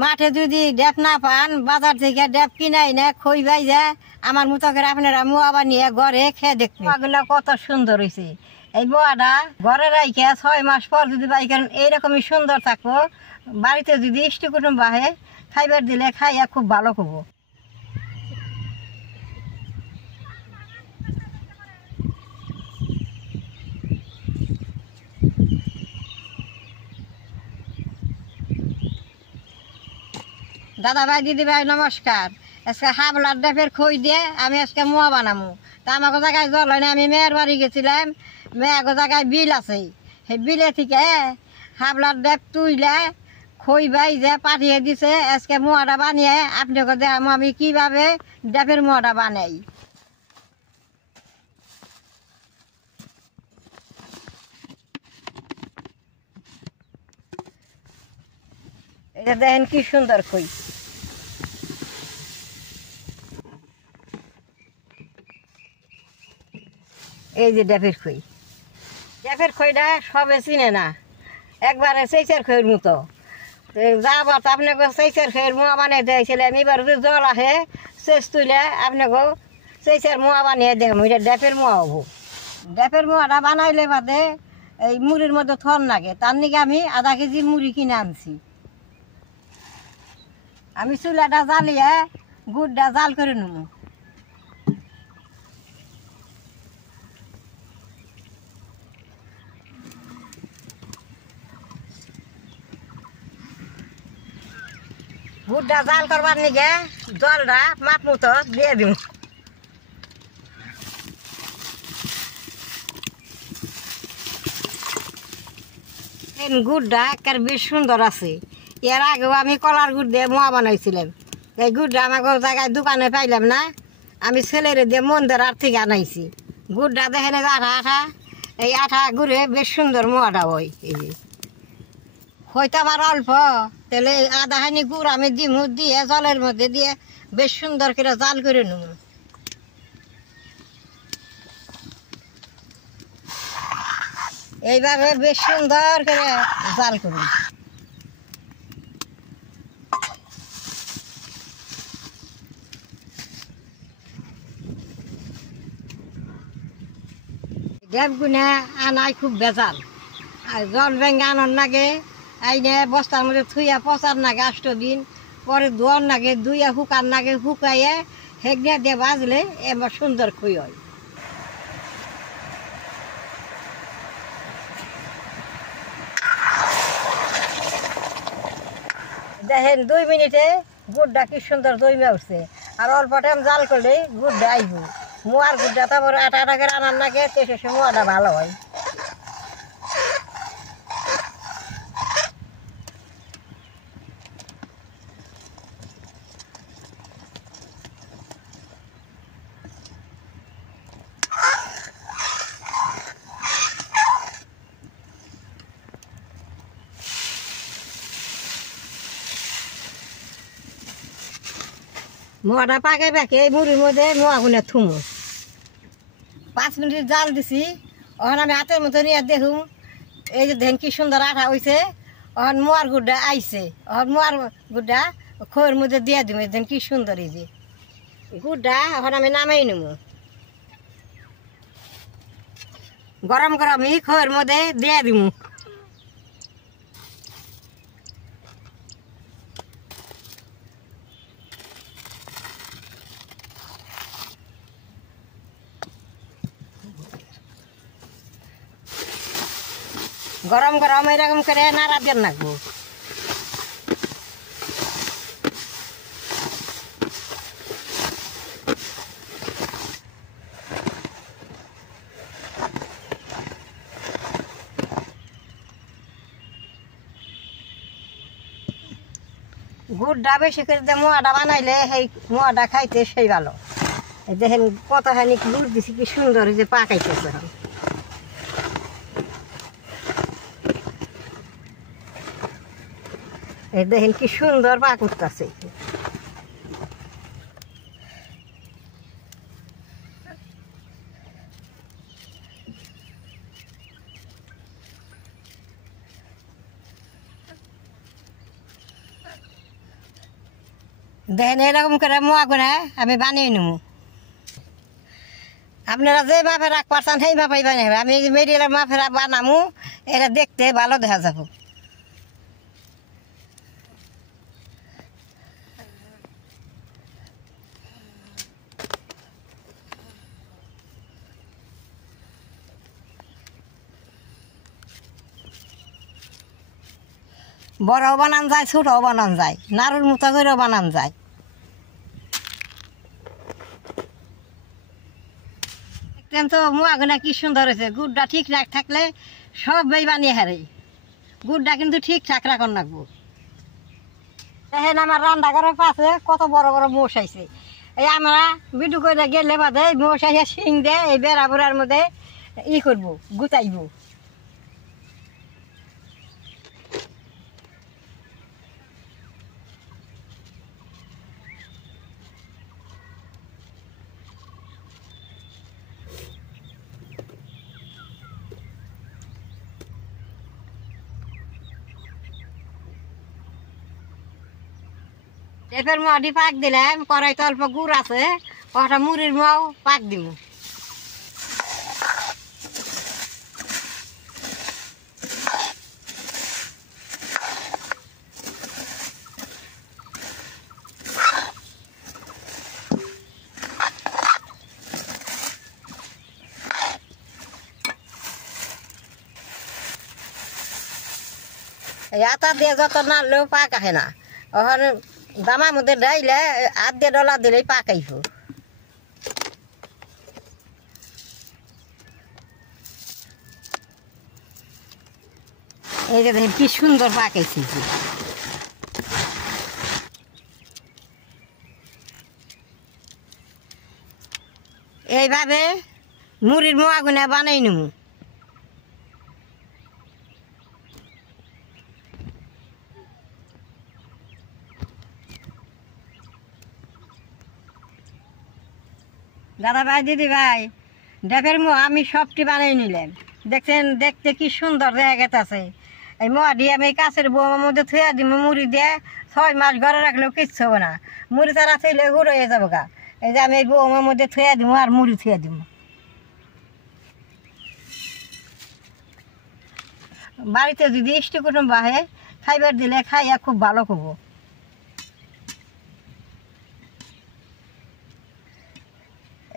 মাঠে যদি ডেপ না পান বাজার থেকে ডেপ কিনাই না খই বাই যায় আমার মতো করে আপনারা মোয়া বানিয়ে ঘরে খেয়ে দেখবেন মোয়াগুলো কত সুন্দর হয়েছে। এই মোয়াটা ঘরে রাইখে 6 মাস পর যদি বাই করেন এইরকমই সুন্দর থাকবো। বাড়িতে যদি ইষ্ট কুটুম্ব আহে খাইবার দিলে খাইয়া খুব ভালো খাবো। দাদা ভাই দিদি ভাই নমস্কার। আজকে হাবলার ডেপের খই দিয়ে আমি আজকে মোয়া বানাবো। তা আমাকে জায়গায় জল হয় না, আমি মেয়ের বাড়ি গেছিলাম। মেয়ের জায়গায় বিল আছে, সেই বিলে থেকে হাবলার ডেপ তুইলে খই বাই যে পাঠিয়ে দিছে। আজকে মোয়াটা বানিয়ে আপনাকে দেখাবো আমি কীভাবে ডেপের মোয়াটা বানাই। এটা দেখেন কি সুন্দর খই। এই যে ডেপের খই, ডেপের খইটা সবে চিনে না, একবারে সেইচার খইয়ের মতো। যাবার তো আপনাকে সেইচার খইয়ের মোয়া বানিয়ে দিয়েছিলাম। এবার যদি জল আহে শেষ তুলে আপনাকে সেইচার মোয়া বানিয়ে দেখবো। এটা ডেপের মোয়া হবো। ডেপের মোয়াটা বানাইলে বাদে এই মুড়ির মধ্যে থন লাগে, তার নাকি আমি আধা কেজি মুড়ি কিনে আনছি। আমি চুলাটা জ্বালিয়ে গুড়টা জাল করে নেব। গুড়টা জাল করবার নিগে জলটা মাপ মতো দিয়ে দিব। গুড়টা একের বেশ সুন্দর আছে। এর আগেও আমি কলার গুড় দিয়ে মোয়া বানাইছিলাম। এই গুড়টা আমাকে জায়গায় দোকানে পাইলাম না, আমি ছেলের দিয়ে মন্দির আর থেকে আনাইছি। গুড়টা দেখেন আঠা আঠা, এই আঠা গুড়ে বেশ সুন্দর মোয়াটা হয়। এই যে হয়তো আমার অল্প, তাহলে আধাখানি গুড় আমি দিমু, দিয়ে জলের মধ্যে দিয়ে বেশ সুন্দর করে জাল করে নেব। এইভাবে বেশ সুন্দর করে জাল করুন। ডেপগুনা আনাই খুব বেজাল, আর জল ভেঙে আনার নাগে আইনে বস্তার মধ্যে থুইয়া পচার নাগে 8 দিন পরে ধোয়ার নাগে, ধুইয়া শুকার নাগে, শুকাইয়ে হেগনিয়া দিয়ে বাজলে এবার সুন্দর খই হয়। দেখেন 2 মিনিটে গুড়টা কি সুন্দর দইমে উঠছে। আর অল্প টাইম জাল করলে গুড়টা আইব। মোয়ার গুড়টা তারপরে আটা আটা করে আনার নাগে সে মোয়াটা ভালো হয়। মোয়াটা পাকে পাকে এই মুড়ির মধ্যে মোয়াগুলো থুমো। 5 মিনিট জাল দিছি। ওখানে আমি হাতের মতো নিয়ে দেখুন, এই যে দেখেন কি সুন্দর আঠা হয়েছে। ওখান মোয়ার গুড়টা আইছে, ওখান মোয়ার গুড়টা খইয়ের মধ্যে দিয়ে দিব। দেখেন কি সুন্দর এই যে গুড়টা। এখন আমি নামাই নেব। গরম গরমই খইয়ের মধ্যে দিয়ে দিব। গরম গরম এরকম করে নাড়া দিয়ে রাখবো। গুড়টা বেশি করে দিয়ে মোয়াটা বানাইলে সেই মোয়াটা খাইতে সেই ভালো। দেখেন কতখানি গুড় দিছি, কি সুন্দর যে পাকাইতেছে। এই দেখেন কি সুন্দর পাক উঠতেছে। দেখেন এরকম করে মোয়া করে আমি বানিয়ে নেব। আপনারা যে মাপে রাখ পারছেন সেই মাপাই বানিয়ে হবে। আমি মেডিকেলের মাপে বানামু, এটা দেখতে ভালো দেখা যাব। বড়ও বানান যায়, ছোটও বানান যায়, নাড়ুর মতো করেও বানান যায়। দেখতেন তো মোয়াগুনা কি সুন্দর হয়েছে। গুড়টা ঠিক না থাকলে সব বানিয়ে হারে। গুড়টা কিন্তু ঠিকঠাক রাখন রাখবো। দেখেন আমার রান্না ঘরের পাশে কত বড় বড় মোষ আইছে। এই আমরা বিডু করে গেলে বাদে মোষ আইসা শিং দিয়ে এই বেড়া বুড়ার মধ্যে করবো, গুতাইব। এবার মুড়ি পাক দিলাম, কড়াইতে অল্প গুড় আছে, ওটা মুড়ির মাও পাক দিব। আটা দিয়ে যত নাড়লেও পাক আসে না। ওখানে দামার মধ্যে ডাইলে হাত দিয়ে ডলা দিলেই পাক আইব। এই যে দেখেন কি সুন্দর পাক আইছে। এইভাবে মুড়ির মোয়াগুনা বানাই নেব। দাদা ভাই, দিদি ভাই, ডেপের মোয়া আমি সবটি বানাই নিলাম। দেখছেন, দেখতে কি সুন্দর জায়গাতে আছে। এই মোয়া দিয়ে আমি কাছের বোমার মধ্যে থুয়া দিব। মুড়ি দিয়ে 6 মাস ঘরে রাখলেও কিচ্ছু হবে না। মুড়ি তারা থইলে গুঁড়ো হয়ে যাবো গা। এই যে আমি এই বোমার মধ্যে থুয়া দিব আর মুড়ি থুয়া দিব। বাড়িতে যদি ইষ্টি কুটুম বাহে খাইবার দিলে খাইয়া খুব ভালো করবো।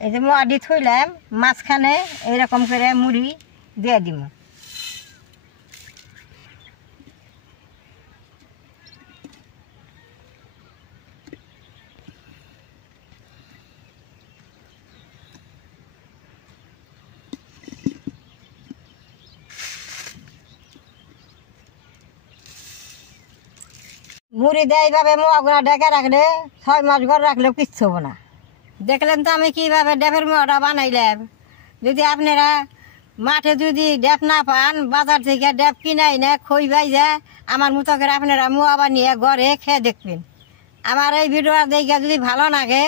এই যে মোয়াডি থইলাম, মাঝখানে এইরকম করে মুড়ি দিয়ে দিব। মুড়ি দিয়ে এইভাবে মোয়াগুলা ডেকে রাখলে 6 মাস ঘরে রাখলেও কিচ্ছু হবো না। দেখলেন তো আমি কীভাবে ডেপের মোয়াটা বানাইলাম। যদি আপনারা মাঠে যদি ডেপ না পান, বাজার থেকে ডেপ কিনাই না খই বাইজা আমার মতো করে আপনারা মোয়া বানিয়ে ঘরে খেয়ে দেখবেন। আমার এই ভিডিওটা দেখে যদি ভালো লাগে,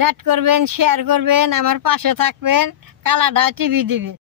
নেট করবেন, শেয়ার করবেন, আমার পাশে থাকবেন, কালাডা টিভি দিবেন।